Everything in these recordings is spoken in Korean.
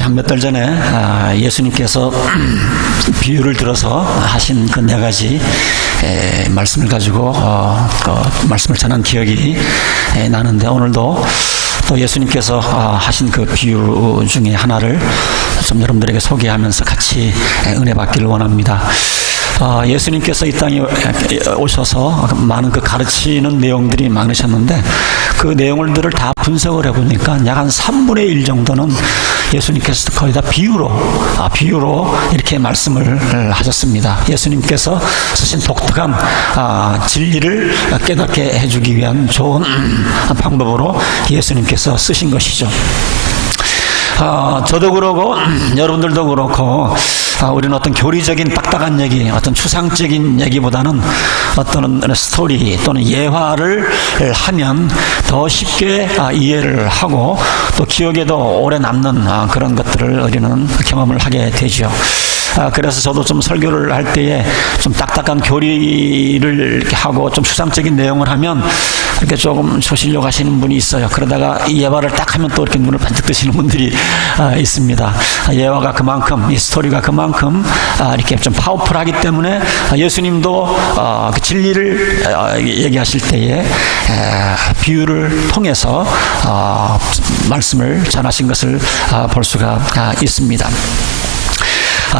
한 몇 달 전에 예수님께서 비유를 들어서 하신 그 네 가지 말씀을 가지고 그 말씀을 전한 기억이 나는데, 오늘도 또 예수님께서 하신 그 비유 중에 하나를 좀 여러분들에게 소개하면서 같이 은혜 받기를 원합니다. 예수님께서 이 땅에 오셔서 많은 그 가르치는 내용들이 많으셨는데, 그 내용들을 다 분석을 해보니까 약 한 3분의 1 정도는 예수님께서 거의 다 비유로 이렇게 말씀을 하셨습니다. 예수님께서 쓰신 독특한 진리를 깨닫게 해주기 위한 좋은 방법으로 예수님께서 쓰신 것이죠. 저도 그러고 여러분들도 그렇고, 우리는 어떤 교리적인 딱딱한 얘기, 어떤 추상적인 얘기보다는 어떤 스토리 또는 예화를 하면 더 쉽게 이해를 하고 또 기억에도 오래 남는 그런 것들을 우리는 경험을 하게 되죠. 그래서 저도 좀 설교를 할 때에 좀 딱딱한 교리를 이렇게 하고 좀 추상적인 내용을 하면 이렇게 조금 조시려고 하시는 분이 있어요. 그러다가 이 예화를 딱 하면 또 이렇게 눈을 반짝 뜨시는 분들이 있습니다. 예화가 그만큼, 이 스토리가 그만큼 이렇게 좀 파워풀하기 때문에 예수님도 그 진리를 얘기하실 때에 비유를 통해서 말씀을 전하신 것을 볼 수가 있습니다.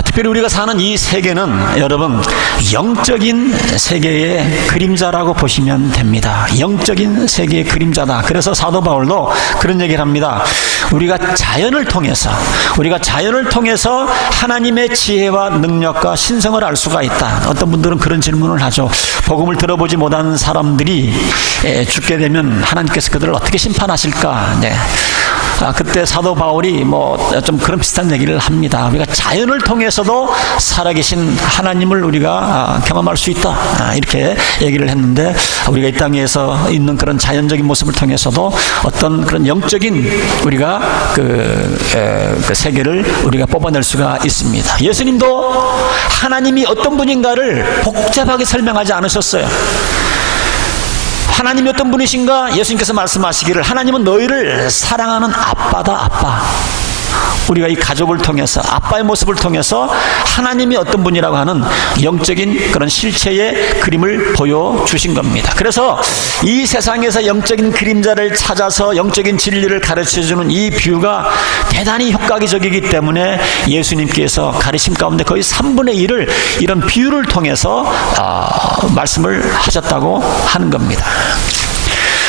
특별히 우리가 사는 이 세계는 여러분 영적인 세계의 그림자라고 보시면 됩니다. 영적인 세계의 그림자다. 그래서 사도 바울도 그런 얘기를 합니다. 우리가 자연을 통해서 하나님의 지혜와 능력과 신성을 알 수가 있다. 어떤 분들은 그런 질문을 하죠. 복음을 들어보지 못하는 사람들이 죽게 되면 하나님께서 그들을 어떻게 심판하실까? 네. 그때 사도 바울이 좀 그런 비슷한 얘기를 합니다. 우리가 자연을 통해서도 살아계신 하나님을 우리가 경험할 수 있다. 이렇게 얘기를 했는데, 우리가 이 땅에서 있는 그런 자연적인 모습을 통해서도 어떤 그런 영적인 우리가 그 세계를 우리가 뽑아낼 수가 있습니다. 예수님도 하나님이 어떤 분인가를 복잡하게 설명하지 않으셨어요. 하나님이 어떤 분이신가? 예수님께서 말씀하시기를, 하나님은 너희를 사랑하는 아빠다, 아빠. 우리가 이 가족을 통해서, 아빠의 모습을 통해서 하나님이 어떤 분이라고 하는 영적인 그런 실체의 그림을 보여주신 겁니다. 그래서 이 세상에서 영적인 그림자를 찾아서 영적인 진리를 가르쳐주는 이 비유가 대단히 효과적이기 때문에 예수님께서 가르침 가운데 거의 3분의 1을 이런 비유를 통해서 말씀을 하셨다고 하는 겁니다.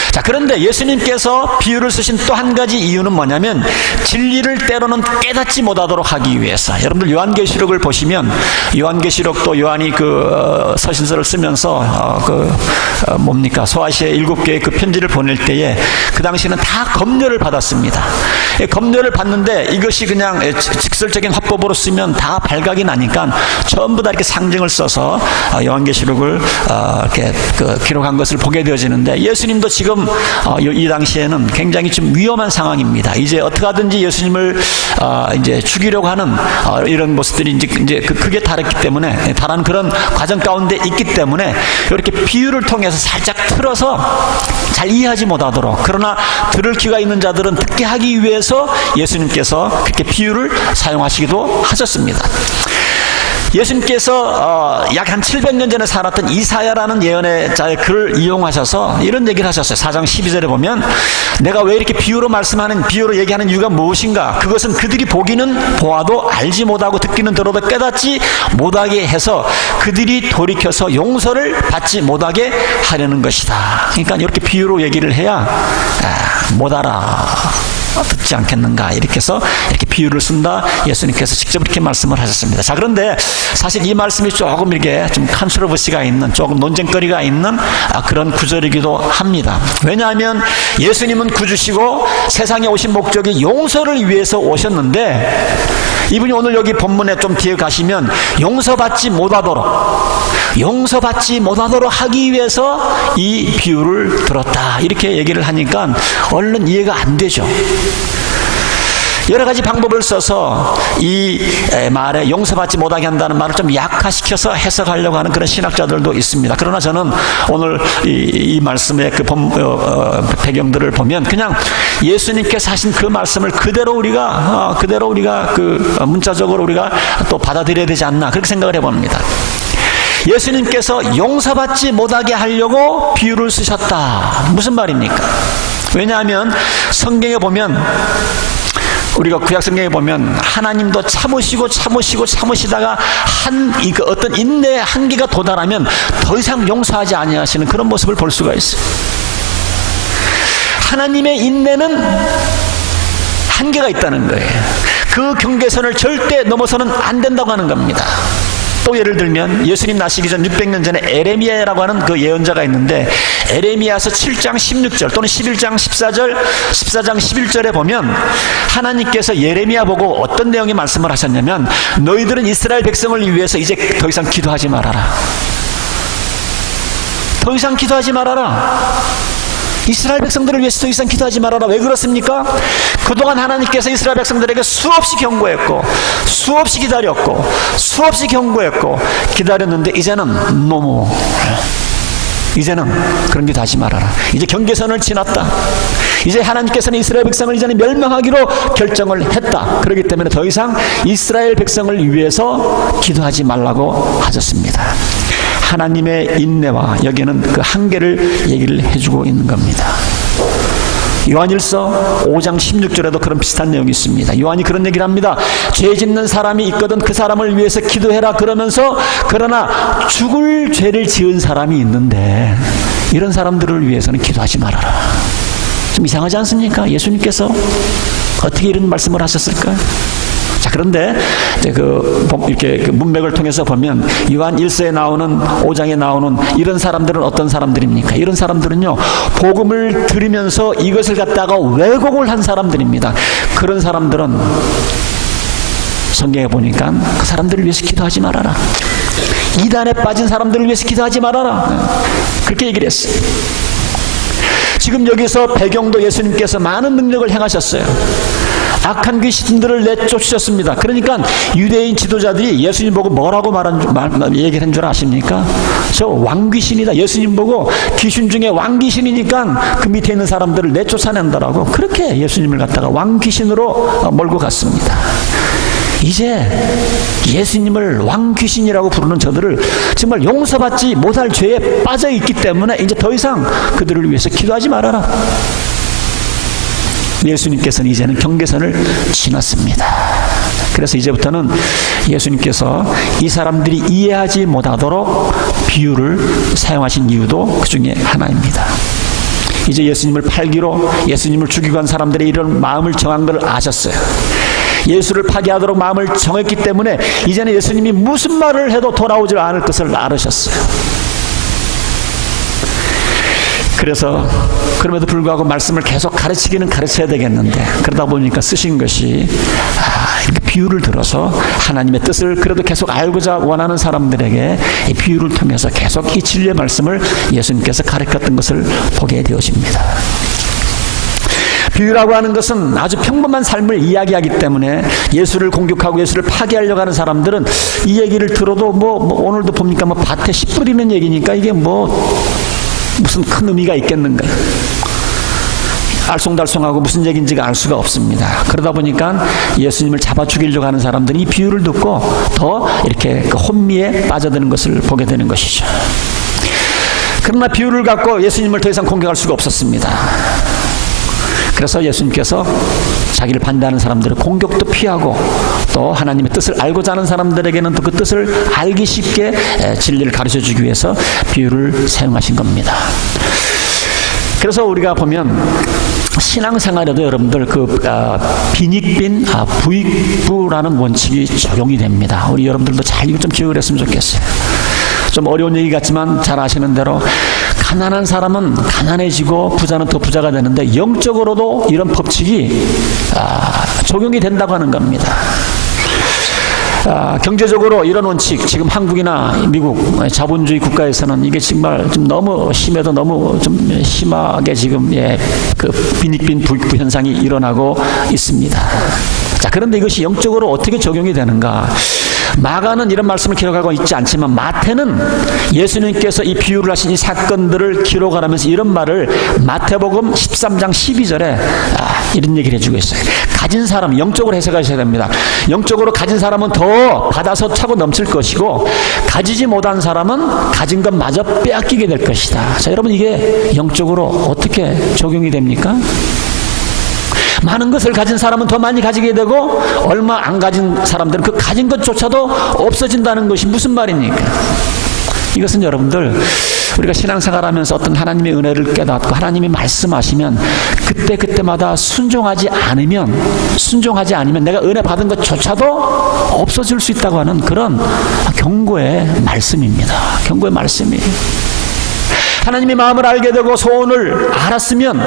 자, 그런데 예수님께서 비유를 쓰신 또 한 가지 이유는 뭐냐면, 진리를 때로는 깨닫지 못하도록 하기 위해서. 여러분들 요한계시록을 보시면, 요한계시록도 요한이 그 서신서를 쓰면서 소아시아 7개의 그 편지를 보낼 때에 그 당시에는 다 검열을 받았습니다. 검열을 받는데 이것이 그냥 직설적인 화법으로 쓰면 다 발각이 나니까 전부 다 이렇게 상징을 써서 요한계시록을 이렇게 기록한 것을 보게 되어지는데, 예수님도 지금 이 당시에는 굉장히 좀 위험한 상황입니다. 이제 어떻게 하든지 예수님을 이제 죽이려고 하는 이런 모습들이 이제 크게 달았기 때문에, 달한 그런 과정 가운데 있기 때문에 이렇게 비유를 통해서 살짝 틀어서 잘 이해하지 못하도록, 그러나 들을 귀가 있는 자들은 듣게 하기 위해서 예수님께서 그렇게 비유를 사용하시기도 하셨습니다. 예수님께서 약 한 700년 전에 살았던 이사야라는 예언자의 글을 이용하셔서 이런 얘기를 하셨어요. 4장 12절에 보면, 내가 왜 이렇게 비유로 얘기하는 이유가 무엇인가? 그것은 그들이 보기는 보아도 알지 못하고 듣기는 들어도 깨닫지 못하게 해서 그들이 돌이켜서 용서를 받지 못하게 하려는 것이다. 그러니까 이렇게 비유로 얘기를 해야 못 듣지 않겠는가, 이렇게 해서 이렇게 비유를 쓴다. 예수님께서 직접 이렇게 말씀을 하셨습니다. 자, 그런데 사실 이 말씀이 조금 이렇게 좀 컨트로버시가 있는, 조금 논쟁거리가 있는 그런 구절이기도 합니다. 왜냐하면 예수님은 구주시고 세상에 오신 목적이 용서를 위해서 오셨는데, 이분이 오늘 여기 본문에 좀 뒤에 가시면 용서받지 못하도록 하기 위해서 이 비유를 들었다, 이렇게 얘기를 하니까 얼른 이해가 안 되죠. 여러 가지 방법을 써서 이 말에 용서받지 못하게 한다는 말을 좀 약화시켜서 해석하려고 하는 그런 신학자들도 있습니다. 그러나 저는 오늘 이 말씀의 그 배경들을 보면 그냥 예수님께서 하신 그 말씀을 그대로 우리가 그 문자적으로 우리가 또 받아들여야 되지 않나 그렇게 생각을 해봅니다. 예수님께서 용서받지 못하게 하려고 비유를 쓰셨다. 무슨 말입니까? 왜냐하면 성경에 보면 우리가 구약성경에 보면 하나님도 참으시다가 어떤 인내의 한계가 도달하면 더 이상 용서하지 아니하시는 그런 모습을 볼 수가 있어요. 하나님의 인내는 한계가 있다는 거예요. 그 경계선을 절대 넘어서는 안 된다고 하는 겁니다. 또 예를 들면 예수님 나시기 전 600년 전에 에레미야라고 하는 그 예언자가 있는데 에레미야서 7장 16절 또는 11장 14장 11절에 보면 하나님께서 예레미야 보고 어떤 내용의 말씀을 하셨냐면 너희들은 이스라엘 백성을 위해서 이제 더 이상 기도하지 말아라. 더 이상 기도하지 말아라. 이스라엘 백성들을 위해서 더 이상 기도하지 말아라. 왜 그렇습니까? 그동안 하나님께서 이스라엘 백성들에게 수없이 경고했고 수없이 기다렸고 수없이 경고했고 기다렸는데 이제는 그런 기도 하지 말아라. 이제 경계선을 지났다. 이제 하나님께서는 이스라엘 백성을 이제는 멸망하기로 결정을 했다. 그렇기 때문에 더 이상 이스라엘 백성을 위해서 기도하지 말라고 하셨습니다. 하나님의 인내와 여기에는 그 한계를 얘기를 해주고 있는 겁니다. 요한일서 5장 16절에도 그런 비슷한 내용이 있습니다. 요한이 그런 얘기를 합니다. 죄 짓는 사람이 있거든 그 사람을 위해서 기도해라 그러면서 그러나 죽을 죄를 지은 사람이 있는데 이런 사람들을 위해서는 기도하지 말아라. 좀 이상하지 않습니까? 예수님께서 어떻게 이런 말씀을 하셨을까요? 자, 그런데 이제 이렇게 그 문맥을 통해서 보면 요한 1서에 나오는 5장에 나오는 이런 사람들은 어떤 사람들입니까? 이런 사람들은요, 복음을 들으면서 이것을 갖다가 왜곡을 한 사람들입니다. 그런 사람들은 성경에 보니까 그 사람들을 위해서 기도하지 말아라. 이단에 빠진 사람들을 위해서 기도하지 말아라. 그렇게 얘기를 했어요. 지금 여기서 배경도 예수님께서 많은 능력을 행하셨어요. 악한 귀신들을 내쫓으셨습니다. 그러니까 유대인 지도자들이 예수님 보고 뭐라고 얘기를 한 줄 아십니까? 저 왕귀신이다. 예수님 보고 귀신 중에 왕귀신이니까 그 밑에 있는 사람들을 내쫓아낸다라고 그렇게 예수님을 갖다가 왕귀신으로 몰고 갔습니다. 이제 예수님을 왕귀신이라고 부르는 저들을 정말 용서받지 못할 죄에 빠져 있기 때문에 이제 더 이상 그들을 위해서 기도하지 말아라. 예수님께서는 이제는 경계선을 지났습니다. 그래서 이제부터는 예수님께서 이 사람들이 이해하지 못하도록 비유를 사용하신 이유도 그 중에 하나입니다. 이제 예수님을 팔기로 예수님을 죽이고 한 사람들의 이런 마음을 정한 걸 아셨어요. 예수를 파괴하도록 마음을 정했기 때문에 이제는 예수님이 무슨 말을 해도 돌아오지 않을 것을 알으셨어요. 그래서 그럼에도 불구하고 말씀을 계속 가르치기는 가르쳐야 되겠는데 그러다 보니까 쓰신 것이 이렇게 비유를 들어서 하나님의 뜻을 그래도 계속 알고자 원하는 사람들에게 이 비유를 통해서 계속 이 진리의 말씀을 예수님께서 가르쳤던 것을 보게 되어집니다. 비유라고 하는 것은 아주 평범한 삶을 이야기하기 때문에 예수를 공격하고 예수를 파괴하려고 하는 사람들은 이 얘기를 들어도 오늘도 봅니까 밭에 씨 뿌리는 얘기니까 이게 무슨 큰 의미가 있겠는가. 알쏭달쏭하고 무슨 얘기인지가 알 수가 없습니다. 그러다 보니까 예수님을 잡아 죽이려고 하는 사람들이 이 비유를 듣고 더 이렇게 그 혼미에 빠져드는 것을 보게 되는 것이죠. 그러나 비유를 갖고 예수님을 더 이상 공격할 수가 없었습니다. 그래서 예수님께서 자기를 반대하는 사람들을 공격도 피하고 또 하나님의 뜻을 알고자 하는 사람들에게는 또 그 뜻을 알기 쉽게 진리를 가르쳐주기 위해서 비유를 사용하신 겁니다. 그래서 우리가 보면 신앙생활에도 여러분들 빈익빈 부익부라는 원칙이 적용이 됩니다. 우리 여러분들도 잘 이거 좀 기억을 했으면 좋겠어요. 좀 어려운 얘기 같지만 잘 아시는 대로 가난한 사람은 가난해지고 부자는 더 부자가 되는데 영적으로도 이런 법칙이 적용이 된다고 하는 겁니다. 경제적으로 이런 원칙, 지금 한국이나 미국 자본주의 국가에서는 이게 정말 좀 너무 심해도 너무 좀 심하게 지금 그 빈익빈 부익부 현상이 일어나고 있습니다. 자, 그런데 이것이 영적으로 어떻게 적용이 되는가? 마가는 이런 말씀을 기록하고 있지 않지만 마태는 예수님께서 이 비유를 하신 이 사건들을 기록하면서 이런 말을 마태복음 13장 12절에 이런 얘기를 해주고 있어요. 가진 사람, 영적으로 해석하셔야 됩니다. 영적으로 가진 사람은 더 받아서 차고 넘칠 것이고 가지지 못한 사람은 가진 것마저 빼앗기게 될 것이다. 자, 여러분 이게 영적으로 어떻게 적용이 됩니까? 많은 것을 가진 사람은 더 많이 가지게 되고 얼마 안 가진 사람들은 그 가진 것조차도 없어진다는 것이 무슨 말입니까? 이것은 여러분들 우리가 신앙생활하면서 어떤 하나님의 은혜를 깨닫고 하나님이 말씀하시면 그때마다 순종하지 않으면 내가 은혜 받은 것조차도 없어질 수 있다고 하는 그런 경고의 말씀입니다. 경고의 말씀이에요. 하나님의 마음을 알게 되고 소원을 알았으면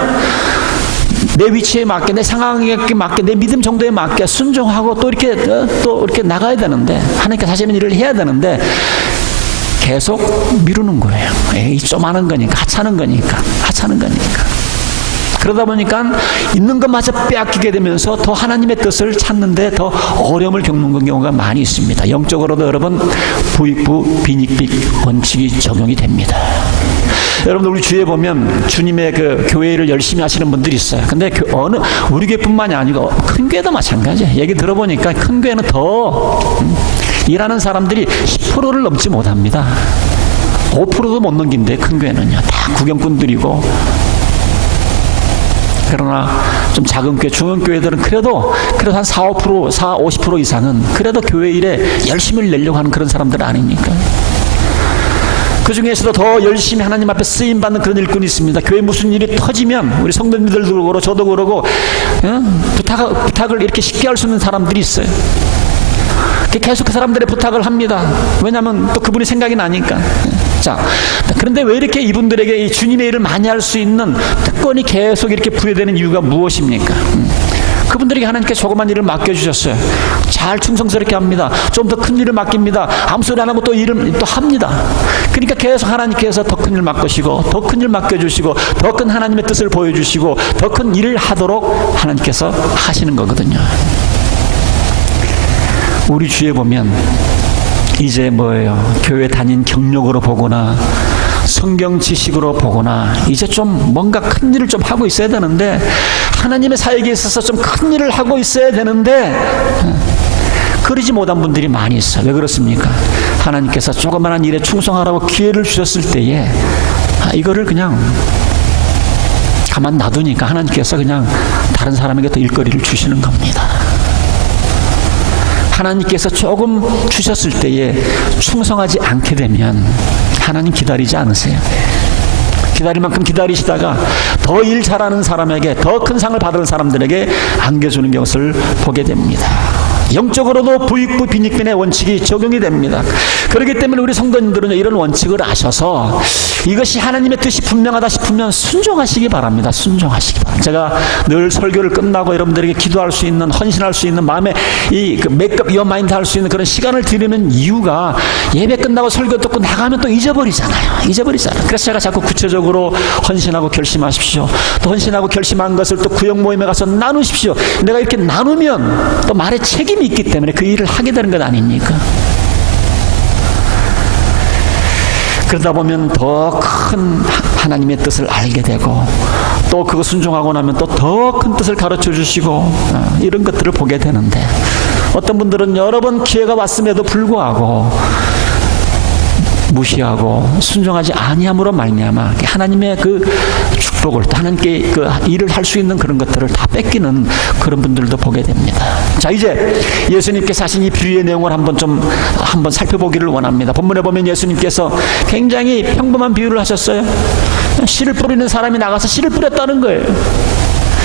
내 위치에 맞게, 내 상황에 맞게, 내 믿음 정도에 맞게 순종하고 또 이렇게 나가야 되는데, 하나님께서 하시는 일을 해야 되는데, 계속 미루는 거예요. 에이, 좀 하는 거니까, 하찮은 거니까. 그러다 보니까 있는 것마저 빼앗기게 되면서 더 하나님의 뜻을 찾는데 더 어려움을 겪는 경우가 많이 있습니다. 영적으로도 여러분, 부익부, 빈익빈 원칙이 적용이 됩니다. 여러분들 우리 주위에 보면 주님의 그 교회를 열심히 하시는 분들이 있어요. 근데 우리 교회뿐만이 아니고 큰 교회도 마찬가지예요. 얘기 들어보니까 큰 교회는 더 일하는 사람들이 10%를 넘지 못합니다. 5%도 못 넘긴대. 큰 교회는요. 다 구경꾼들이고. 그러나 좀 작은 교회, 중은 교회들은 그래도 한 50% 이상은 그래도 교회 일에 열심히 내려고 하는 그런 사람들 아닙니까? 그 중에서도 더 열심히 하나님 앞에 쓰임받는 그런 일꾼이 있습니다. 교회 무슨 일이 터지면 우리 성도님들도 그러고 저도 그러고 부탁을 이렇게 쉽게 할 수 있는 사람들이 있어요. 계속 그 사람들의 부탁을 합니다. 왜냐하면 또 그분이 생각이 나니까. 자, 그런데 왜 이렇게 이분들에게 이 주님의 일을 많이 할 수 있는 특권이 계속 이렇게 부여되는 이유가 무엇입니까? 그분들에게 하나님께서 조그만 일을 맡겨주셨어요. 잘 충성스럽게 합니다. 좀 더 큰 일을 맡깁니다. 아무 소리 안 하고 또 일을 또 합니다. 그러니까 계속 하나님께서 더 큰 일 맡기시고 더 큰 일 맡겨주시고 더 큰 하나님의 뜻을 보여주시고 더 큰 일을 하도록 하나님께서 하시는 거거든요. 우리 주위에 보면 이제 뭐예요? 교회 다닌 경력으로 보거나 성경 지식으로 보거나 이제 좀 뭔가 큰 일을 좀 하고 있어야 되는데 하나님의 사역에 있어서 좀 큰 일을 하고 있어야 되는데 그러지 못한 분들이 많이 있어요. 왜 그렇습니까? 하나님께서 조그마한 일에 충성하라고 기회를 주셨을 때에 이거를 그냥 가만 놔두니까 하나님께서 그냥 다른 사람에게 더 일거리를 주시는 겁니다. 하나님께서 조금 주셨을 때에 충성하지 않게 되면 하나님 기다리지 않으세요. 기다릴 만큼 기다리시다가 더 일 잘하는 사람에게 더 큰 상을 받은 사람들에게 안겨주는 것을 보게 됩니다. 영적으로도 부익부 빈익빈의 원칙이 적용이 됩니다. 그렇기 때문에 우리 성도님들은 이런 원칙을 아셔서 이것이 하나님의 뜻이 분명하다 싶으면 순종하시기 바랍니다. 순종하시기 바랍니다. 제가 늘 설교를 끝나고 여러분들에게 기도할 수 있는, 헌신할 수 있는 마음에 이 메이크업 유어 마인드 할 수 있는 그런 시간을 드리는 이유가 예배 끝나고 설교 듣고 나가면 또 잊어버리잖아요. 그래서 제가 자꾸 구체적으로 헌신하고 결심하십시오. 또 헌신하고 결심한 것을 또 구역 모임에 가서 나누십시오. 내가 이렇게 나누면 또 말에 책임이 있기 때문에 그 일을 하게 되는 것 아닙니까? 그러다 보면 더 큰 하나님의 뜻을 알게 되고 또 그거 순종하고 나면 또 더 큰 뜻을 가르쳐 주시고 이런 것들을 보게 되는데 어떤 분들은 여러 번 기회가 왔음에도 불구하고 무시하고 순종하지 아니함으로 말미암아 하나님의 그 축복을 또 하나님께 그 일을 할 수 있는 그런 것들을 다 뺏기는 그런 분들도 보게 됩니다. 자, 이제 예수님께서 하신 이 비유의 내용을 한번 살펴보기를 원합니다. 본문에 보면 예수님께서 굉장히 평범한 비유를 하셨어요. 씨를 뿌리는 사람이 나가서 씨를 뿌렸다는 거예요.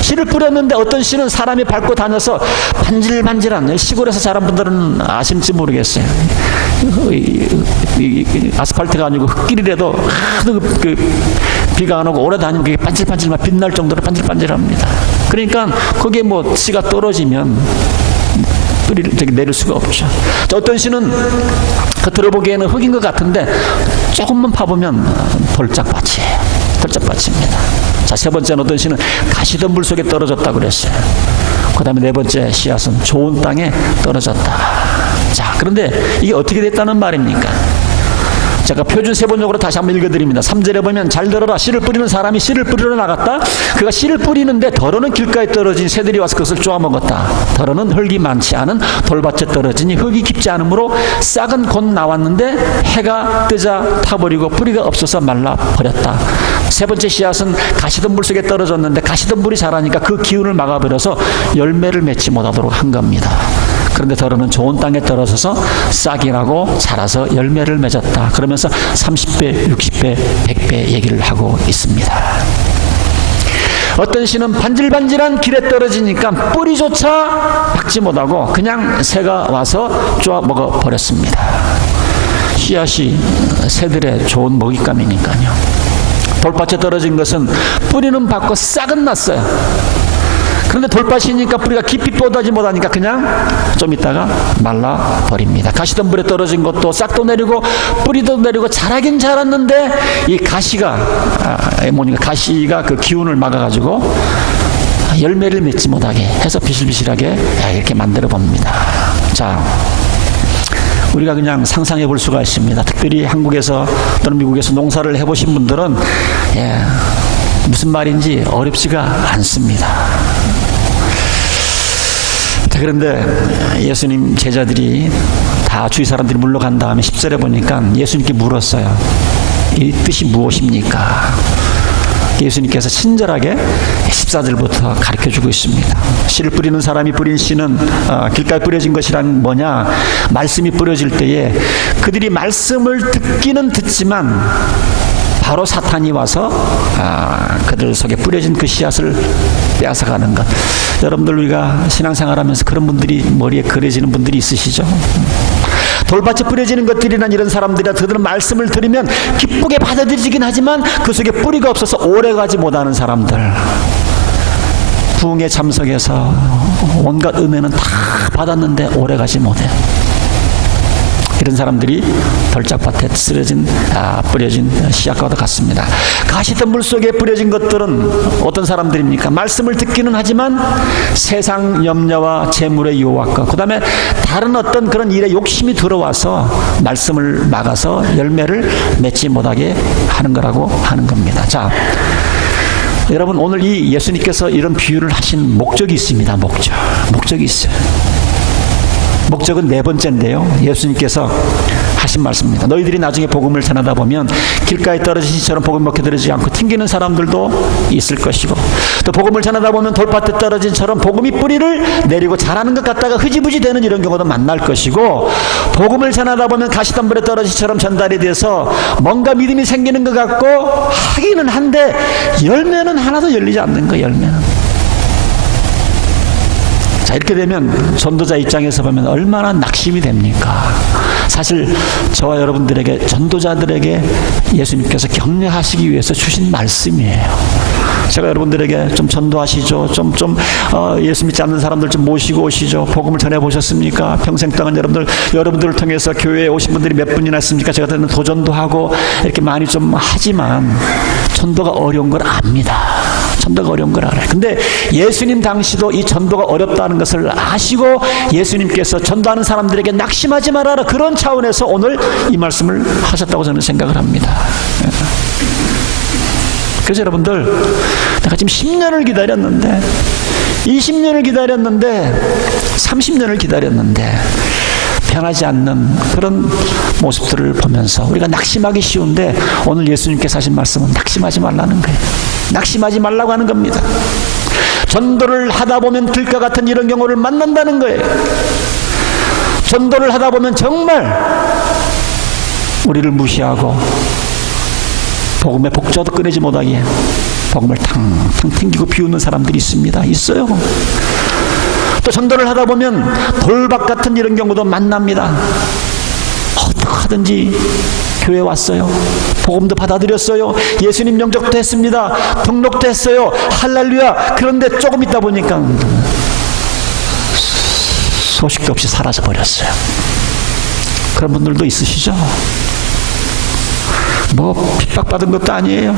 씨를 뿌렸는데 어떤 씨는 사람이 밟고 다녀서 반질반질한, 시골에서 자란 분들은 아실지 모르겠어요. 아스팔트가 아니고 흙길이라도 하도 비가 안 오고 오래 다니면 그게 반질반질만 빛날 정도로 반질반질합니다. 그러니까 거기에 뭐 씨가 떨어지면 내릴 수가 없죠. 자, 어떤 씨는 겉으로 보기에는 흙인 것 같은데 조금만 파보면 돌짝밭이에요. 돌짝밭입니다. 자, 세 번째는 어떤 씨는 가시덤불 속에 떨어졌다고 그랬어요. 그 다음에 네 번째 씨앗은 좋은 땅에 떨어졌다. 자, 그런데 이게 어떻게 됐다는 말입니까? 제가 표준 세번역으로 다시 한번 읽어드립니다. 3절에 보면 잘 들어라. 씨를 뿌리는 사람이 씨를 뿌리러 나갔다. 그가 씨를 뿌리는데 더러는 길가에 떨어진 새들이 와서 그것을 쪼아먹었다. 더러는 흙이 많지 않은 돌밭에 떨어지니 흙이 깊지 않으므로 싹은 곧 나왔는데 해가 뜨자 타버리고 뿌리가 없어서 말라버렸다. 세 번째 씨앗은 가시덤불 속에 떨어졌는데 가시덤불이 자라니까 그 기운을 막아버려서 열매를 맺지 못하도록 한 겁니다. 그런데 더러는 좋은 땅에 떨어져서 싹이 나고 자라서 열매를 맺었다. 그러면서 30배, 60배, 100배 얘기를 하고 있습니다. 어떤 씨는 반질반질한 길에 떨어지니까 뿌리조차 박지 못하고 그냥 새가 와서 쪼아 먹어버렸습니다. 씨앗이 새들의 좋은 먹잇감이니까요. 돌밭에 떨어진 것은 뿌리는 박고 싹은 났어요. 그런데 돌밭이니까 뿌리가 깊이 뻗어지 못하니까 그냥 좀 있다가 말라버립니다. 가시덤불에 떨어진 것도 싹도 내리고 뿌리도 내리고 자라긴 자랐는데 이 가시가 그 기운을 막아가지고 열매를 맺지 못하게 해서 비실비실하게 이렇게 만들어 봅니다. 자, 우리가 그냥 상상해 볼 수가 있습니다. 특별히 한국에서 또는 미국에서 농사를 해보신 분들은 무슨 말인지 어렵지가 않습니다. 자, 그런데 예수님 제자들이 다 주위 사람들이 물러간 다음에 10절에 보니까 예수님께 물었어요. 이 뜻이 무엇입니까? 예수님께서 친절하게 14절부터 가르쳐주고 있습니다. 씨를 뿌리는 사람이 뿌린 씨는 길가에 뿌려진 것이란 뭐냐? 말씀이 뿌려질 때에 그들이 말씀을 듣기는 듣지만 바로 사탄이 와서 그들 속에 뿌려진 그 씨앗을 빼앗아가는 것. 여러분들 우리가 신앙생활하면서 그런 분들이 머리에 그려지는 분들이 있으시죠? 돌밭에 뿌려지는 것들이란 이런 사람들이라 그들은 말씀을 들으면 기쁘게 받아들이긴 하지만 그 속에 뿌리가 없어서 오래가지 못하는 사람들. 부흥에 참석해서 온갖 은혜는 다 받았는데 오래가지 못해요. 이런 사람들이 돌짝밭에 뿌려진 씨앗과도 같습니다. 가시덤불 속에 뿌려진 것들은 어떤 사람들입니까? 말씀을 듣기는 하지만 세상 염려와 재물의 유혹과 그 다음에 다른 어떤 그런 일에 욕심이 들어와서 말씀을 막아서 열매를 맺지 못하게 하는 거라고 하는 겁니다. 자, 여러분 오늘 이 예수님께서 이런 비유를 하신 목적이 있습니다. 목적이 있어요. 목적은 네 번째인데요. 예수님께서 하신 말씀입니다. 너희들이 나중에 복음을 전하다 보면 길가에 떨어진 씨처럼 복음 먹혀들지 않고 튕기는 사람들도 있을 것이고 또 복음을 전하다 보면 돌밭에 떨어진 처럼 복음이 뿌리를 내리고 자라는 것 같다가 흐지부지 되는 이런 경우도 만날 것이고 복음을 전하다 보면 가시덤불에 떨어진 씨처럼 전달이 돼서 뭔가 믿음이 생기는 것 같고 하기는 한데 열매는 하나도 열리지 않는 거예요. 열매는. 자, 이렇게 되면 전도자 입장에서 보면 얼마나 낙심이 됩니까? 사실 저와 여러분들에게 전도자들에게 예수님께서 격려하시기 위해서 주신 말씀이에요. 제가 여러분들에게 좀 전도하시죠. 예수 믿지 않는 사람들 좀 모시고 오시죠. 복음을 전해보셨습니까? 평생 동안 여러분들을 통해서 교회에 오신 분들이 몇 분이나 있습니까? 제가 때는 도전도 하고 이렇게 많이 좀 하지만 전도가 어려운 걸 압니다. 전도가 어려운 걸 알아요. 근데 예수님 당시도 이 전도가 어렵다는 것을 아시고 예수님께서 전도하는 사람들에게 낙심하지 말아라. 그런 차원에서 오늘 이 말씀을 하셨다고 저는 생각을 합니다. 그래서 여러분들, 내가 지금 10년을 기다렸는데 20년을 기다렸는데 30년을 기다렸는데 변하지 않는 그런 모습들을 보면서 우리가 낙심하기 쉬운데 오늘 예수님께서 하신 말씀은 낙심하지 말라는 거예요. 낙심하지 말라고 하는 겁니다. 전도를 하다 보면 들과 같은 이런 경우를 만난다는 거예요. 전도를 하다 보면 정말 우리를 무시하고 복음의 복저도 꺼내지 못하게 복음을 탕탕 튕기고 비웃는 사람들이 있어요. 또 전도를 하다 보면 돌박 같은 이런 경우도 만납니다. 어떻게 하든지 교회 왔어요. 복음도 받아들였어요. 예수님 영접도 했습니다. 등록도 했어요. 할렐루야. 그런데 조금 있다 보니까 소식도 없이 사라져 버렸어요. 그런 분들도 있으시죠? 뭐 핍박받은 것도 아니에요.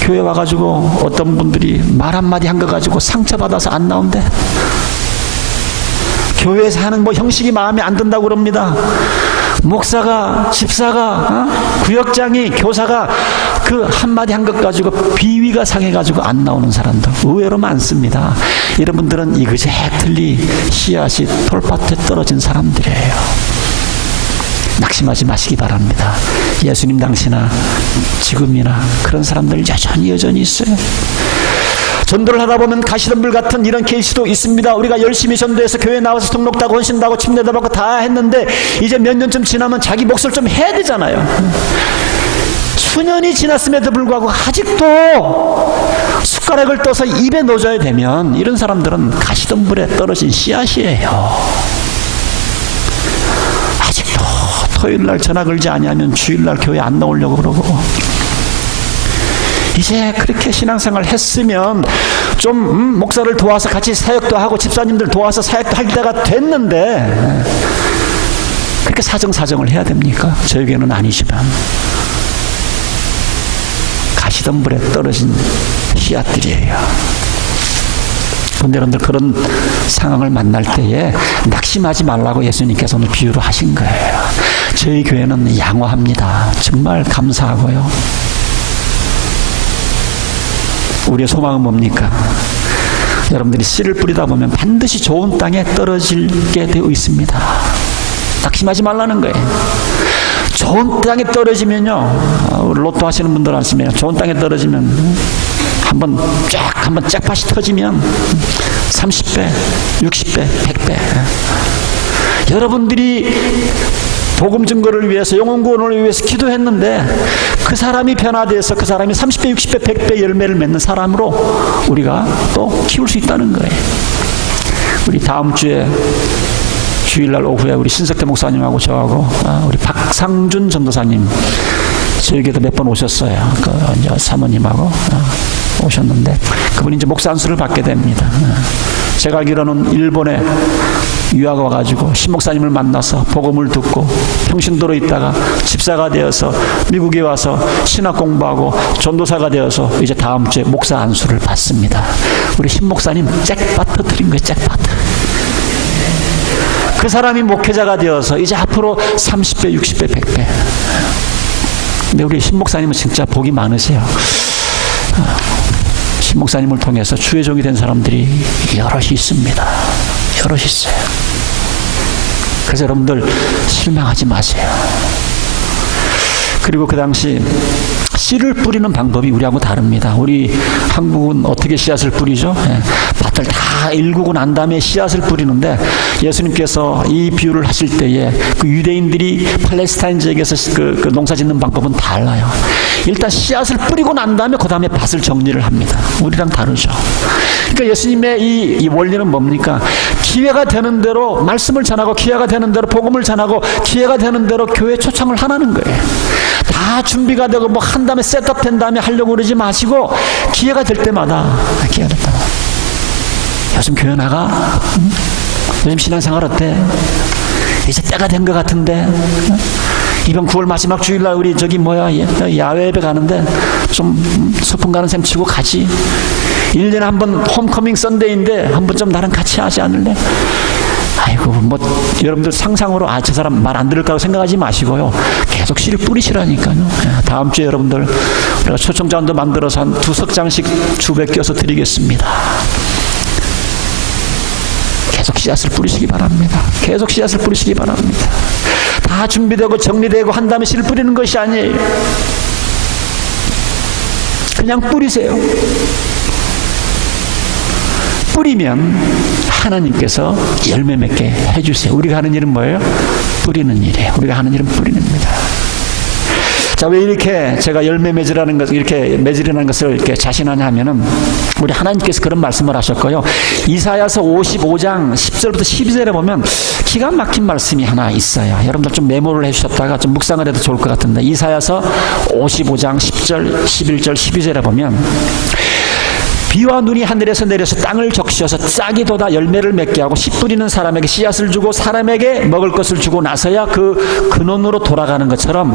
교회 와가지고 어떤 분들이 말 한마디 한 거 가지고 상처받아서 안 나온대. 교회에서 하는 뭐 형식이 마음에 안 든다고 그럽니다. 목사가, 집사가, 구역장이, 교사가 그 한마디 한 것 가지고 비위가 상해가지고 안 나오는 사람도 의외로 많습니다. 이런 분들은 이그제틀리 씨앗이 돌밭에 떨어진 사람들이에요. 낙심하지 마시기 바랍니다. 예수님 당시나 지금이나 그런 사람들 여전히 있어요. 전도를 하다 보면 가시덤불 같은 이런 케이스도 있습니다. 우리가 열심히 전도해서 교회 나와서 등록도 하고 헌신도 하고 침례도 받고 다 했는데 이제 몇 년쯤 지나면 자기 몫을 좀 해야 되잖아요. 수년이 지났음에도 불구하고 아직도 숟가락을 떠서 입에 넣어줘야 되면 이런 사람들은 가시덤불에 떨어진 씨앗이에요. 아직도 토요일날 전화 걸지 아니하면 주일날 교회 안 나오려고 그러고, 이제 그렇게 신앙생활 했으면 좀 목사를 도와서 같이 사역도 하고 집사님들 도와서 사역도 할 때가 됐는데 그렇게 사정을 해야 됩니까? 저희 교회는 아니지만 가시덤불에 떨어진 씨앗들이에요. 그런데 여러분들 그런 상황을 만날 때에 낙심하지 말라고 예수님께서 오늘 비유로 하신 거예요. 저희 교회는 양호합니다. 정말 감사하고요. 우리의 소망은 뭡니까? 여러분들이 씨를 뿌리다 보면 반드시 좋은 땅에 떨어지게 되어 있습니다. 낙심하지 말라는 거예요. 좋은 땅에 떨어지면요, 로또 하시는 분들 아시면 좋은 땅에 떨어지면 한번 잭팟이 터지면 30배, 60배, 100배. 여러분들이 복음 증거를 위해서, 영혼 구원을 위해서 기도했는데 그 사람이 변화되어서 그 사람이 30배, 60배, 100배 열매를 맺는 사람으로 우리가 또 키울 수 있다는 거예요. 우리 다음 주에 주일날 오후에 우리 신석태 목사님하고 저하고 우리 박상준 전도사님 저에게도 몇 번 오셨어요. 그 사모님하고 오셨는데 그분이 이제 목사 안수를 받게 됩니다. 제가 알기로는 일본에 유학 와가지고 신목사님을 만나서 복음을 듣고 평신도로 있다가 집사가 되어서 미국에 와서 신학 공부하고 전도사가 되어서 이제 다음 주에 목사 안수를 받습니다. 우리 신목사님 잭팟 터뜨린 거예요. 잭팟. 그 사람이 목회자가 되어서 이제 앞으로 30배, 60배, 100배. 근데 우리 신목사님은 진짜 복이 많으세요. 신목사님을 통해서 주의 종이 된 사람들이 여럿이 있습니다. 여럿이 있어요. 그래서 여러분들 실망하지 마세요. 그리고 그 당시 씨를 뿌리는 방법이 우리하고 다릅니다. 우리 한국은 어떻게 씨앗을 뿌리죠? 밭을 다 일구고 난 다음에 씨앗을 뿌리는데 예수님께서 이 비유를 하실 때에 그 유대인들이 팔레스타인 지역에서 그 농사 짓는 방법은 달라요. 일단 씨앗을 뿌리고 난 다음에 그 다음에 밭을 정리를 합니다. 우리랑 다르죠. 그러니까 예수님의 이 원리는 뭡니까? 기회가 되는 대로 말씀을 전하고 기회가 되는 대로 복음을 전하고 기회가 되는 대로 교회 초청을 하라는 거예요. 다 준비가 되고 뭐 한 다음에 셋업된 다음에 하려고 그러지 마시고 기회가 될 때마다 기회가 됐다. 요즘 교회 나가? 요즘 신앙생활 어때? 이제 때가 된 것 같은데 이번 9월 마지막 주일날 우리 저기 야외 예배 가는데 좀 소풍 가는 셈 치고 가지. 1년에 한 번 홈커밍 썬데이인데 한 번 좀 나랑 같이 하지 않을래? 아이고 뭐 여러분들 상상으로 저 사람 말 안 들을까 생각하지 마시고요. 계속 씨를 뿌리시라니까요. 다음 주에 여러분들 우리가 초청자원도 만들어서 한 2석장씩 주배 껴서 드리겠습니다. 계속 씨앗을 뿌리시기 바랍니다. 계속 씨앗을 뿌리시기 바랍니다. 다 준비되고 정리되고 한 다음에 씨를 뿌리는 것이 아니에요. 그냥 뿌리세요. 뿌리면 하나님께서 열매 맺게 해주세요. 우리가 하는 일은 뭐예요? 뿌리는 일이에요. 우리가 하는 일은 뿌리는 일입니다. 자, 왜 이렇게 제가 열매 맺으라는 것을, 이렇게 맺으라는 것을 이렇게 자신하냐 하면은, 우리 하나님께서 그런 말씀을 하셨고요. 이사야서 55장 10절부터 12절에 보면 기가 막힌 말씀이 하나 있어요. 여러분들 좀 메모를 해주셨다가 좀 묵상을 해도 좋을 것 같은데, 이사야서 55장 10절, 11절, 12절에 보면 비와 눈이 하늘에서 내려서 땅을 적셔서 싹이 돋아 열매를 맺게 하고 씨 뿌리는 사람에게 씨앗을 주고 사람에게 먹을 것을 주고 나서야 그 근원으로 돌아가는 것처럼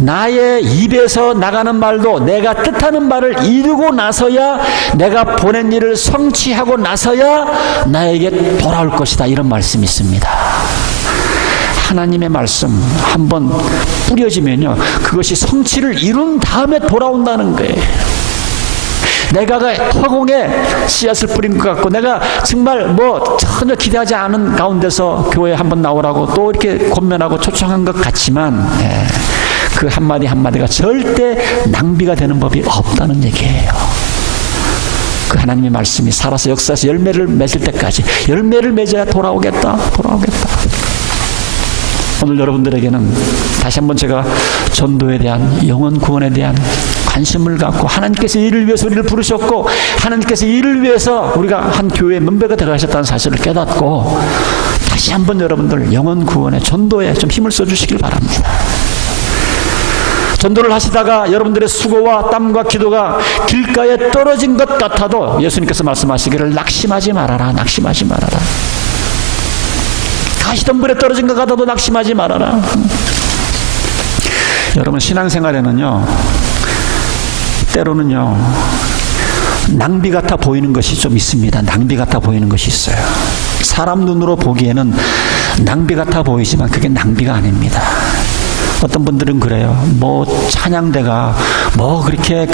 나의 입에서 나가는 말도 내가 뜻하는 말을 이루고 나서야 내가 보낸 일을 성취하고 나서야 나에게 돌아올 것이다. 이런 말씀이 있습니다. 하나님의 말씀 한번 뿌려지면요, 그것이 성취를 이룬 다음에 돌아온다는 거예요. 내가 허공에 씨앗을 뿌린 것 같고 내가 정말 전혀 기대하지 않은 가운데서 교회에 한번 나오라고 또 이렇게 권면하고 초청한 것 같지만 그 한마디 한마디가 절대 낭비가 되는 법이 없다는 얘기예요. 그 하나님의 말씀이 살아서 역사에서 열매를 맺을 때까지 열매를 맺어야 돌아오겠다. 오늘 여러분들에게는 다시 한번 제가 전도에 대한, 영혼 구원에 대한 관심을 갖고 하나님께서 이를 위해서 우리를 부르셨고 하나님께서 이를 위해서 우리가 한 교회의 멤버가 되어가셨다는 사실을 깨닫고 다시 한번 여러분들 영혼 구원에, 전도에 좀 힘을 써주시길 바랍니다. 전도를 하시다가 여러분들의 수고와 땀과 기도가 길가에 떨어진 것 같아도 예수님께서 말씀하시기를 낙심하지 말아라. 가시덤불에 떨어진 것 같아도 낙심하지 말아라. 여러분, 신앙생활에는요, 때로는요, 낭비 같아 보이는 것이 좀 있습니다. 낭비 같아 보이는 것이 있어요. 사람 눈으로 보기에는 낭비 같아 보이지만 그게 낭비가 아닙니다. 어떤 분들은 그래요. 찬양대가 그렇게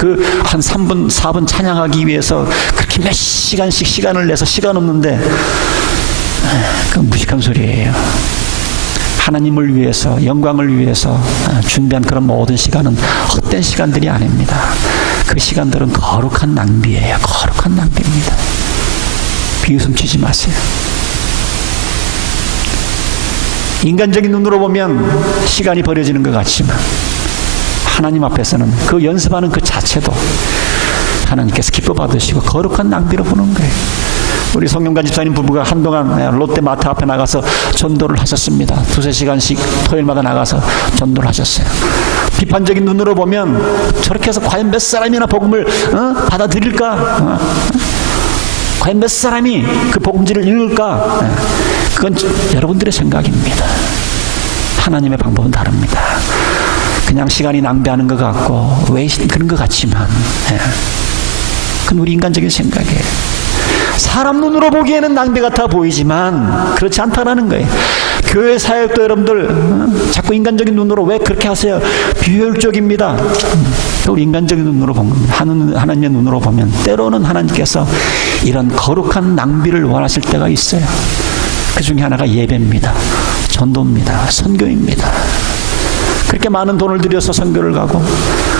한 3분, 4분 찬양하기 위해서 그렇게 몇 시간씩 시간을 내서 시간 없는데, 그건 무식한 소리예요. 하나님을 위해서, 영광을 위해서 준비한 그런 모든 시간은 헛된 시간들이 아닙니다. 그 시간들은 거룩한 낭비예요. 거룩한 낭비입니다. 비웃음 치지 마세요. 인간적인 눈으로 보면 시간이 버려지는 것 같지만 하나님 앞에서는 그 연습하는 그 자체도 하나님께서 기뻐 받으시고 거룩한 낭비로 보는 거예요. 우리 송영관 집사님 부부가 한동안 롯데마트 앞에 나가서 전도를 하셨습니다. 2-3시간씩 토요일마다 나가서 전도를 하셨어요. 비판적인 눈으로 보면 저렇게 해서 과연 몇 사람이나 복음을 받아들일까? 과연 몇 사람이 그 복음지를 읽을까? 그건 여러분들의 생각입니다. 하나님의 방법은 다릅니다. 그냥 시간이 낭비하는 것 같고 왜 그런 것 같지만 그건 우리 인간적인 생각이에요. 사람 눈으로 보기에는 낭비 같아 보이지만 그렇지 않다라는 거예요. 교회 사역도 여러분들 자꾸 인간적인 눈으로 왜 그렇게 하세요? 비효율적입니다. 우리 인간적인 눈으로 보면, 하나님의 눈으로 보면 때로는 하나님께서 이런 거룩한 낭비를 원하실 때가 있어요. 그 중에 하나가 예배입니다. 전도입니다. 선교입니다. 그렇게 많은 돈을 들여서 선교를 가고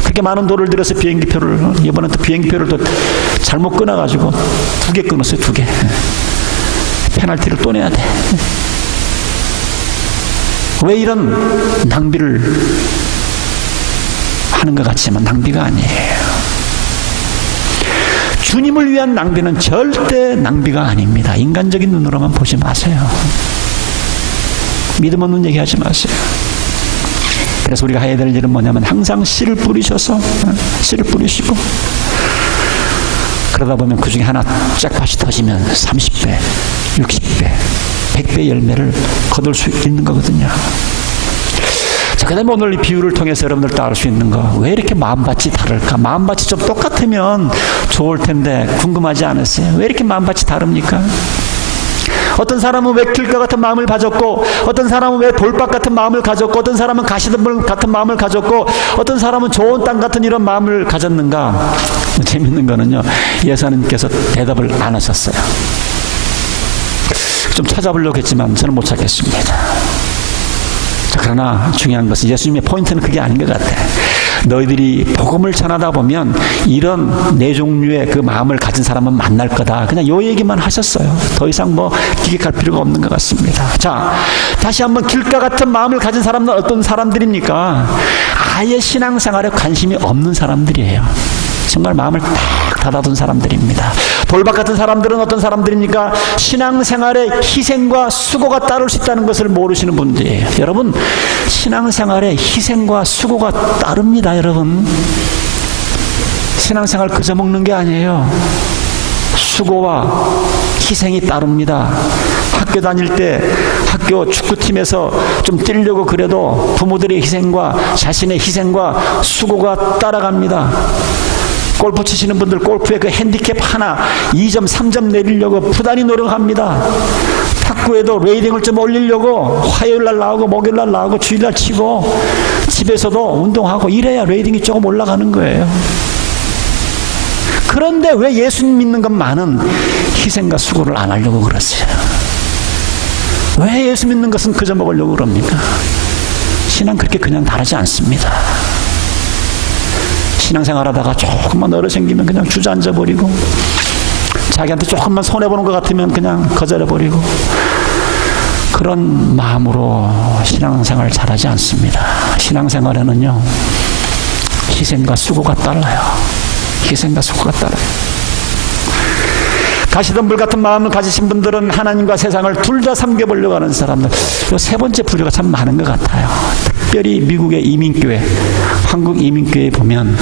그렇게 많은 돈을 들여서 비행기표를, 이번에 또 비행기표를 또 잘못 끊어가지고 2개 끊었어요. 2개. 페널티를 또 내야 돼. 왜 이런 낭비를 하는 것 같지만 낭비가 아니에요. 주님을 위한 낭비는 절대 낭비가 아닙니다. 인간적인 눈으로만 보지 마세요. 믿음 없는 얘기하지 마세요. 그래서 우리가 해야 될 일은 뭐냐면 항상 씨를 뿌리셔서 씨를 뿌리시고 그러다 보면 그 중에 하나 짝밭이 터지면 30배, 60배, 100배 열매를 거둘 수 있는 거거든요. 자, 그 다음에 오늘 이 비유를 통해서 여러분들 다 알 수 있는 거, 왜 이렇게 마음밭이 다를까? 마음밭이 좀 똑같으면 좋을 텐데 궁금하지 않으세요? 왜 이렇게 마음밭이 다릅니까? 어떤 사람은 왜 길가 같은 마음을 가졌고, 어떤 사람은 왜 돌밭 같은 마음을 가졌고, 어떤 사람은 가시덤불 같은 마음을 가졌고, 어떤 사람은 좋은 땅 같은 이런 마음을 가졌는가? 재밌는 거는요, 예수님께서 대답을 안 하셨어요. 좀 찾아보려고 했지만 저는 못 찾겠습니다. 자, 그러나 중요한 것은 예수님의 포인트는 그게 아닌 것 같아요. 너희들이 복음을 전하다 보면 이런 네 종류의 그 마음을 가진 사람은 만날 거다. 그냥 요 얘기만 하셨어요. 더 이상 기획할 필요가 없는 것 같습니다. 자, 다시 한번 길가 같은 마음을 가진 사람은 어떤 사람들입니까? 아예 신앙생활에 관심이 없는 사람들이에요. 정말 마음을 딱 닫아둔 사람들입니다. 돌밭 같은 사람들은 어떤 사람들입니까? 신앙생활에 희생과 수고가 따를 수 있다는 것을 모르시는 분들이에요. 여러분, 신앙생활에 희생과 수고가 따릅니다. 여러분, 신앙생활 그저 먹는 게 아니에요. 수고와 희생이 따릅니다. 학교 다닐 때 학교 축구팀에서 좀 뛰려고 그래도 부모들의 희생과 자신의 희생과 수고가 따라갑니다. 골프 치시는 분들 골프에 그 핸디캡 하나 2점 3점 내리려고 부단히 노력합니다. 탁구에도 레이딩을 좀 올리려고 화요일날 나오고 목요일날 나오고 주일날 치고 집에서도 운동하고 이래야 레이딩이 조금 올라가는 거예요. 그런데 왜 예수님 믿는 것만은 희생과 수고를 안 하려고 그러세요? 왜 예수 믿는 것은 그저 먹으려고 그럽니까? 신앙 그렇게 그냥 다르지 않습니다. 신앙생활하다가 조금만 어려 생기면 그냥 주저앉아 버리고, 자기한테 조금만 손해보는 것 같으면 그냥 거절해 버리고, 그런 마음으로 신앙생활 잘하지 않습니다. 신앙생활에는요, 희생과 수고가 따라요. 희생과 수고가 따라요. 가시덤불 같은 마음을 가지신 분들은 하나님과 세상을 둘 다 섬겨보려고 하는 사람들, 이 세 번째 부류가 참 많은 것 같아요. 특별히 미국의 이민교회, 한국 이민교회에 보면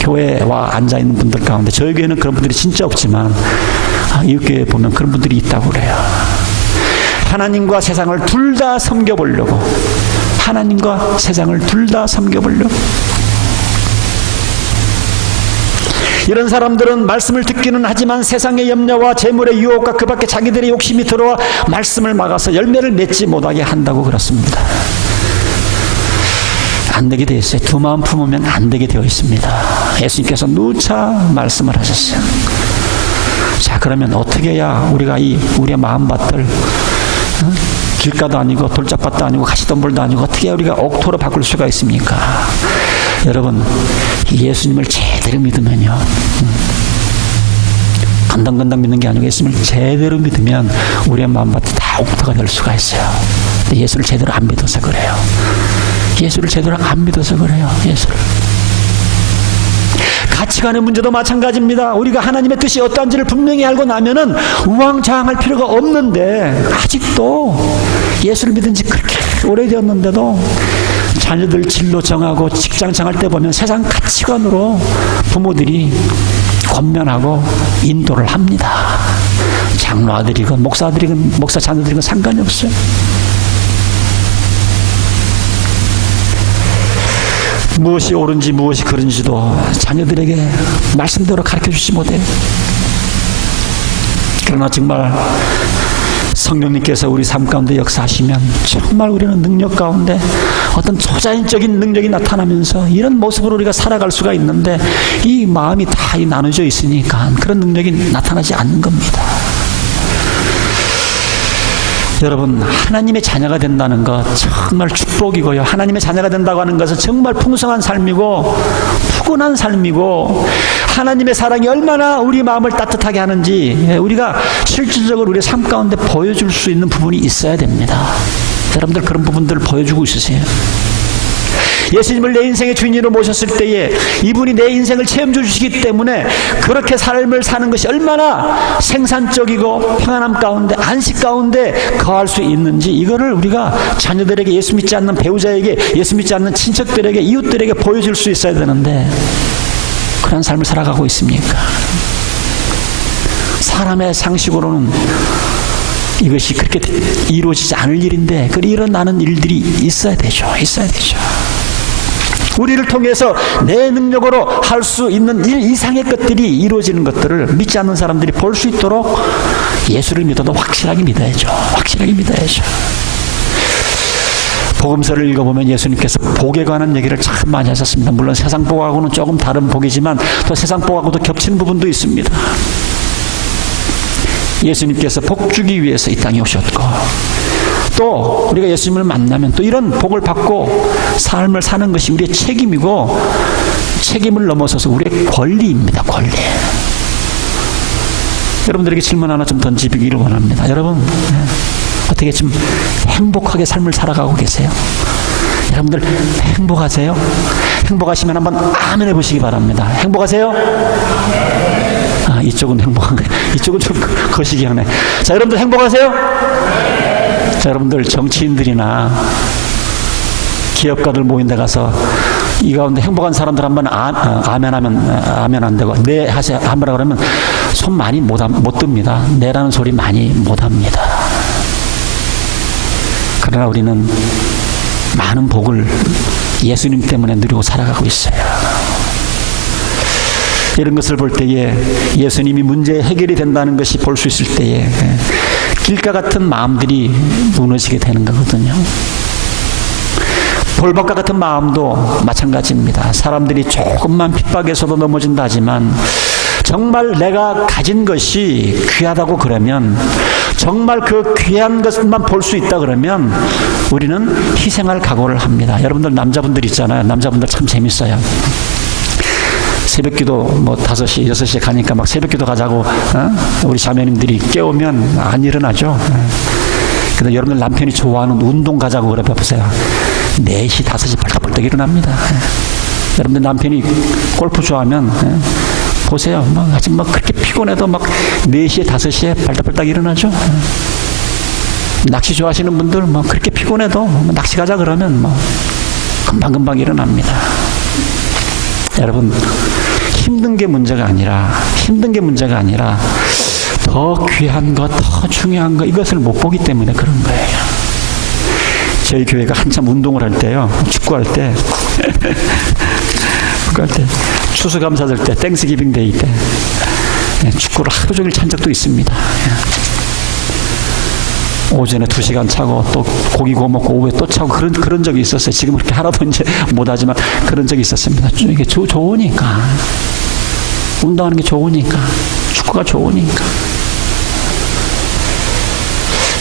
교회와 앉아있는 분들 가운데, 저희 교회는 그런 분들이 진짜 없지만 이웃교회에 보면 그런 분들이 있다고 그래요. 하나님과 세상을 둘 다 섬겨보려고, 하나님과 세상을 둘 다 섬겨보려고. 이런 사람들은 말씀을 듣기는 하지만 세상의 염려와 재물의 유혹과 그 밖에 자기들의 욕심이 들어와 말씀을 막아서 열매를 맺지 못하게 한다고 그렇습니다. 안 되게 되어 있어요. 두 마음 품으면 안 되게 되어 있습니다. 예수님께서 누차 말씀을 하셨어요. 자, 그러면 어떻게 해야 우리가 우리의 마음밭을 길가도 아니고 돌짝밭도 아니고 가시덤불도 아니고 어떻게 해야 우리가 옥토로 바꿀 수가 있습니까? 여러분, 예수님을 제대로 믿으면요, 건당건당 믿는 게 아니고 예수님을 제대로 믿으면 우리의 마음밭이 다 옥토가 될 수가 있어요. 근데 예수를 제대로 안 믿어서 그래요. 예수를 제대로 안 믿어서 그래요. 예수를. 가치관의 문제도 마찬가지입니다. 우리가 하나님의 뜻이 어떠한지를 분명히 알고 나면은 우왕좌왕할 필요가 없는데, 아직도 예수를 믿은 지 그렇게 오래되었는데도 자녀들 진로 정하고 직장 정할 때 보면 세상 가치관으로 부모들이 권면하고 인도를 합니다. 장로 아들이건 목사 아들이건 목사 자녀들이건 상관이 없어요. 무엇이 옳은지 무엇이 그른지도 자녀들에게 말씀대로 가르쳐주지 못해요. 그러나 정말 성령님께서 우리 삶 가운데 역사하시면 정말 우리는 능력 가운데 어떤 초자연적인 능력이 나타나면서 이런 모습으로 우리가 살아갈 수가 있는데, 이 마음이 다 나눠져 있으니까 그런 능력이 나타나지 않는 겁니다. 여러분, 하나님의 자녀가 된다는 것 정말 축복이고요. 하나님의 자녀가 된다고 하는 것은 정말 풍성한 삶이고 푸근한 삶이고, 하나님의 사랑이 얼마나 우리 마음을 따뜻하게 하는지 우리가 실질적으로 우리의 삶 가운데 보여줄 수 있는 부분이 있어야 됩니다. 여러분들 그런 부분들을 보여주고 있으세요? 예수님을 내 인생의 주인으로 모셨을 때에 이분이 내 인생을 체험해 주시기 때문에 그렇게 삶을 사는 것이 얼마나 생산적이고 평안함 가운데 안식 가운데 거할 수 있는지, 이거를 우리가 자녀들에게, 예수 믿지 않는 배우자에게, 예수 믿지 않는 친척들에게, 이웃들에게 보여줄 수 있어야 되는데 그런 삶을 살아가고 있습니까? 사람의 상식으로는 이것이 그렇게 이루어지지 않을 일인데 그 일어나는 일들이 있어야 되죠. 있어야 되죠. 우리를 통해서 내 능력으로 할 수 있는 일 이상의 것들이 이루어지는 것들을 믿지 않는 사람들이 볼 수 있도록 예수를 믿어도 확실하게 믿어야죠. 확실하게 믿어야죠. 복음서를 읽어보면 예수님께서 복에 관한 얘기를 참 많이 하셨습니다. 물론 세상 복하고는 조금 다른 복이지만 또 세상 복하고도 겹치는 부분도 있습니다. 예수님께서 복 주기 위해서 이 땅에 오셨고, 또 우리가 예수님을 만나면 또 이런 복을 받고 삶을 사는 것이 우리의 책임이고, 책임을 넘어서서 우리의 권리입니다. 권리. 여러분들에게 질문 하나 좀 던지기를 원합니다. 여러분, 어떻게 좀 행복하게 삶을 살아가고 계세요? 여러분들 행복하세요? 행복하시면 한번 아멘 해보시기 바랍니다. 행복하세요? 아, 이쪽은 행복한 거예요. 이쪽은 좀 거시기하네. 자, 여러분들 행복하세요? 자, 여러분들 정치인들이나 기업가들 모인 데 가서 이 가운데 행복한 사람들 한번 아멘 하면 아멘 안 되고 네 하세요 한번 그러면 손 많이 못 듭니다. 내라는 소리 많이 못 합니다. 그러나 우리는 많은 복을 예수님 때문에 누리고 살아가고 있어요. 이런 것을 볼 때에 예수님이 문제의 해결이 된다는 것이 볼 수 있을 때에 길가 같은 마음들이 무너지게 되는 거거든요. 돌박과 같은 마음도 마찬가지입니다. 사람들이 조금만 핍박에서도 넘어진다 하지만 정말 내가 가진 것이 귀하다고 그러면, 정말 그 귀한 것만 볼 수 있다 그러면 우리는 희생할 각오를 합니다. 여러분들 남자분들 있잖아요. 남자분들 참 재밌어요. 새벽기도 뭐 5시, 6시에 가니까 막 새벽기도 가자고 우리 자매님들이 깨우면 안 일어나죠. 근데 여러분들 남편이 좋아하는 운동 가자고 그래 보세요. 4시, 5시 벌떡벌떡 일어납니다. 여러분들 남편이 골프 좋아하면 보세요. 아직 그렇게 피곤해도 4시에, 5시에 벌떡벌떡 일어나죠. 낚시 좋아하시는 분들 그렇게 피곤해도 낚시 가자 그러면 금방금방 일어납니다. 여러분, 힘든 게 문제가 아니라 더 귀한 것, 더 중요한 것, 이것을 못 보기 때문에 그런 거예요. 저희 교회가 한참 운동을 할 때요, 축구할 때 추수감사절 때, 땡스기빙 데이 때 축구를 하루 종일 찬 적도 있습니다. 오전에 2시간 차고 또 고기 구워 먹고 오후에 또 차고 그런 적이 있었어요. 지금 그렇게 하나도 이제 못하지만 그런 적이 있었습니다. 이게 좋으니까, 운동하는 게 좋으니까, 축구가 좋으니까.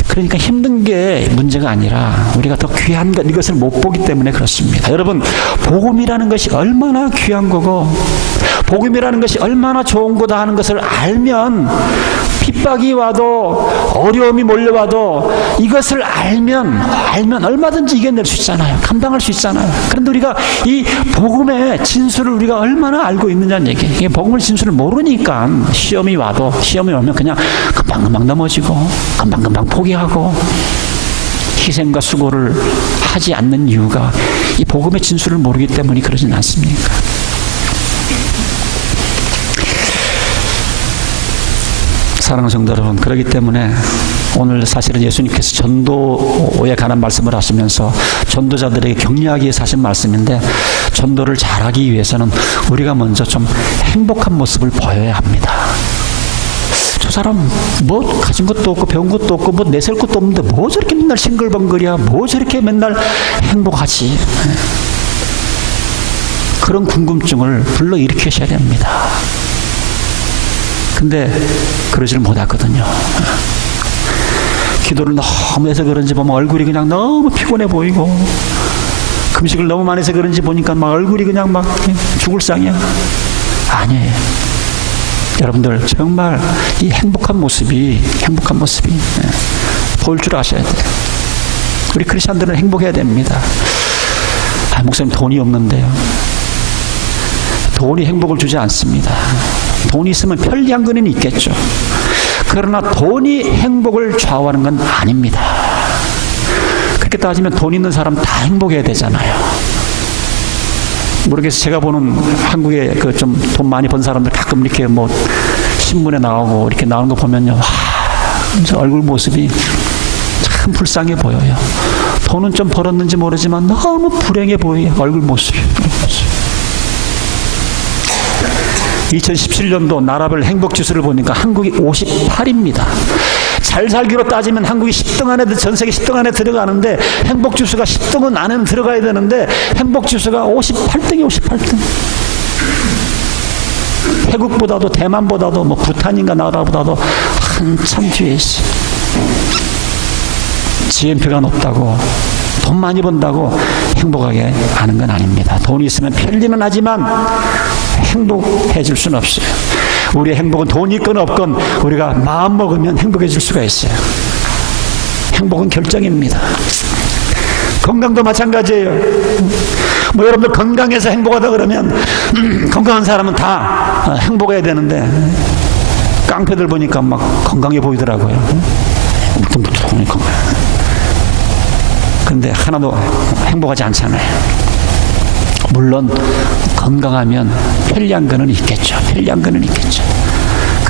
그러니까 힘든 게 문제가 아니라 우리가 더 귀한 것, 이것을 못 보기 때문에 그렇습니다. 여러분, 복음이라는 것이 얼마나 귀한 거고 복음이라는 것이 얼마나 좋은 거다 하는 것을 알면, 핍박이 와도 어려움이 몰려와도 이것을 알면 얼마든지 이겨낼 수 있잖아요. 감당할 수 있잖아요. 그런데 우리가 이 복음의 진수를 우리가 얼마나 알고 있느냐는 얘기예요. 이 복음의 진수를 모르니까 시험이 오면 그냥 금방금방 넘어지고 금방금방 포기하고 희생과 수고를 하지 않는 이유가 이 복음의 진수를 모르기 때문이 그러진 않습니까? 사랑하는 성도 여러분, 그렇기 때문에 오늘 사실은 예수님께서 전도에 관한 말씀을 하시면서 전도자들에게 격려하기 위해서 하신 말씀인데, 전도를 잘하기 위해서는 우리가 먼저 좀 행복한 모습을 보여야 합니다. 저 사람 가진 것도 없고 배운 것도 없고 내세울 것도 없는데 저렇게 맨날 싱글벙글이야, 저렇게 맨날 행복하지. 그런 궁금증을 불러일으키셔야 됩니다. 근데 그러지를 못하거든요. 기도를 너무 해서 그런지 보면 얼굴이 그냥 너무 피곤해 보이고, 금식을 너무 많이 해서 그런지 보니까 얼굴이 그냥 죽을 상이야. 아니에요. 여러분들 정말 이 행복한 모습이 보일 줄 아셔야 돼요. 우리 크리스천들은 행복해야 됩니다. 목사님 돈이 없는데요. 돈이 행복을 주지 않습니다. 돈이 있으면 편리한 거는 있겠죠. 그러나 돈이 행복을 좌우하는 건 아닙니다. 그렇게 따지면 돈 있는 사람 다 행복해야 되잖아요. 모르겠어요. 제가 보는 한국의 좀 돈 많이 번 사람들 가끔 이렇게 신문에 나오고 이렇게 나오는 거 보면요, 얼굴 모습이 참 불쌍해 보여요. 돈은 좀 벌었는지 모르지만 너무 불행해 보여요. 얼굴 모습이. 2017년도 나라별 행복지수를 보니까 한국이 58입니다. 잘 살기로 따지면 한국이 10등 안에, 전 세계 10등 안에 들어가는데, 행복지수가 10등은 안에는 들어가야 되는데 행복지수가 58등이 58등. 태국보다도 대만보다도 부탄인가 나라보다도 한참 뒤에 있어. GNP가 높다고, 돈 많이 번다고 행복하게 하는 건 아닙니다. 돈이 있으면 편리는 하지만 행복해질 수는 없어요. 우리의 행복은 돈이 있건 없건 우리가 마음 먹으면 행복해질 수가 있어요. 행복은 결정입니다. 건강도 마찬가지예요. 여러분들 건강해서 행복하다 그러면 건강한 사람은 다 행복해야 되는데, 깡패들 보니까 건강해 보이더라고요. 근데 하나도 행복하지 않잖아요. 물론 건강하면 편리한 거는 있겠죠.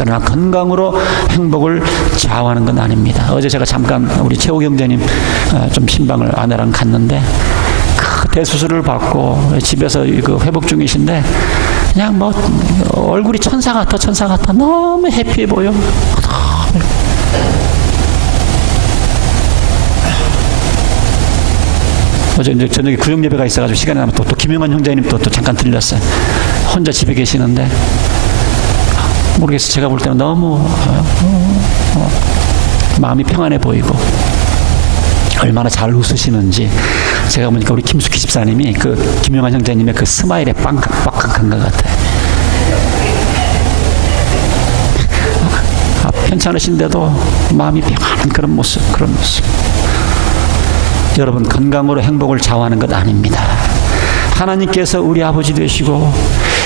그러나 건강으로 행복을 좌우하는 건 아닙니다. 어제 제가 잠깐 우리 최호 형제님 좀 신방을 아내랑 갔는데 그 대수술을 받고 집에서 그 회복 중이신데 그냥 뭐 얼굴이 천사 같아. 너무 해피해 보여. 어제 이제 저녁에 구역 예배가 있어가지고 시간이 나면 또 김영환 형제님 또 잠깐 들렸어요. 혼자 집에 계시는데 모르겠어요. 제가 볼 때는 너무 마음이 평안해 보이고 얼마나 잘 웃으시는지 제가 보니까 우리 김숙희 집사님이 그 김영환 형제님의 그 스마일에 빡빡한 것 같아요. 편찮으신데도 마음이 평안한 그런 모습. 여러분, 건강으로 행복을 좌우하는 것 아닙니다. 하나님께서 우리 아버지 되시고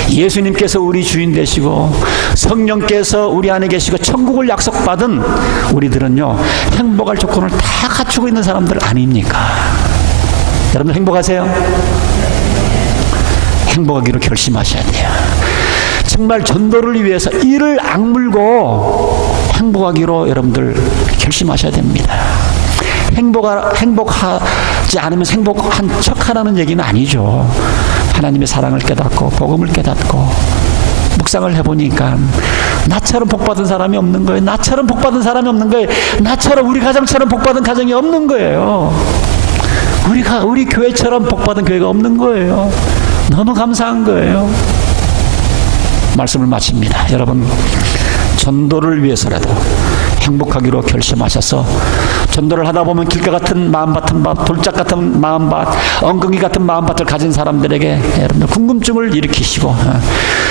예수님께서 우리 주인 되시고 성령께서 우리 안에 계시고 천국을 약속받은 우리들은요, 행복할 조건을 다 갖추고 있는 사람들 아닙니까? 여러분 행복하세요? 행복하기로 결심하셔야 돼요. 정말 전도를 위해서 이를 악물고 행복하기로 여러분들 결심하셔야 됩니다. 행복하지 않으면 행복한 척하라는 얘기는 아니죠. 하나님의 사랑을 깨닫고 복음을 깨닫고 묵상을 해보니까 나처럼 복받은 사람이 없는 거예요. 나처럼 복받은 사람이 없는 거예요. 나처럼 우리 가정처럼 복받은 가정이 없는 거예요. 우리 교회처럼 복받은 교회가 없는 거예요. 너무 감사한 거예요. 말씀을 마칩니다. 여러분, 전도를 위해서라도 행복하기로 결심하셔서 전도를 하다 보면 길가 같은 마음밭, 돌짝 같은 마음밭, 엉겅이 같은 마음밭을 가진 사람들에게 여러분들 궁금증을 일으키시고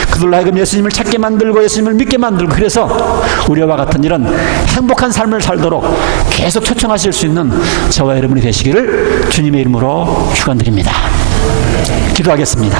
그들로 하여금 예수님을 찾게 만들고 예수님을 믿게 만들고, 그래서 우리와 같은 이런 행복한 삶을 살도록 계속 초청하실 수 있는 저와 여러분이 되시기를 주님의 이름으로 축원드립니다. 기도하겠습니다.